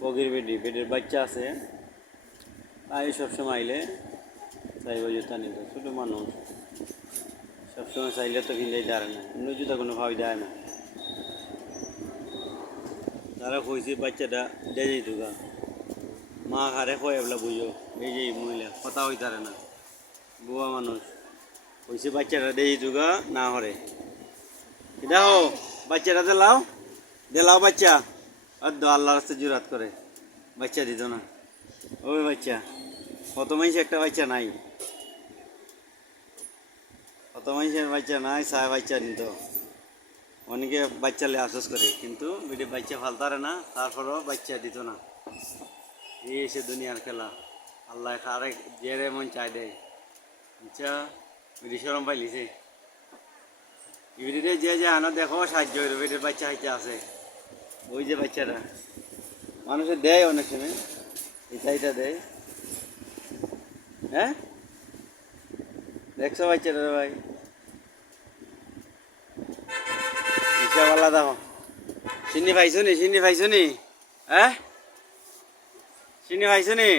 বগির বেডি বেডের বাচ্চা আছে তাই সবসময় আইলে চাইব জুতা নিত ছোটো মানুষ সবসময় চাইলে তো কিনতেই দাঁড়ে না অন্য জুতা কোনো ভাবি দেয় না তারা কইছে বাচ্চাটা দিয়ে যেত গা মা হারে কয় এবলা বুঝো এই যে মহিলা কথা হইতারে না বুয়া মানুষ কইছে বাচ্চাটা দিয়ে যেত গা না হরে দেখো বাচ্চাটা দিলাও বাচ্চা আর দো আল্লাহ রাস্তা জুরাত করে বাচ্চা দিত না ওই বাচ্চা কত মানুষ একটা বাচ্চা নাই কত মানুষের বাচ্চা নাই সাহেব বাচ্চা নিত অনেকে বাচ্চা লে আফসোস করে কিন্তু বেটি বাচ্চা ফালতারে না তারপরেও বাচ্চা দিত না এই এসে দুনিয়ার খেলা আল্লাহ আরেক যে মন চাই দেয় আচ্ছা বেটি সরম পাইলিছে ইবিডিতে যে আনো দেখো সাহায্য হইল বেটির বাচ্চা হাইতে আছে ওই যে বাচ্চাটা মানুষের দেয় অনেক সময় এটা দেয় হ্যাঁ দেখছো বাচ্চাটা ভাই রিক্সাওয়ালা দেখো চিনি পাইছো নি হ্যাঁ চিনি পাইছো নি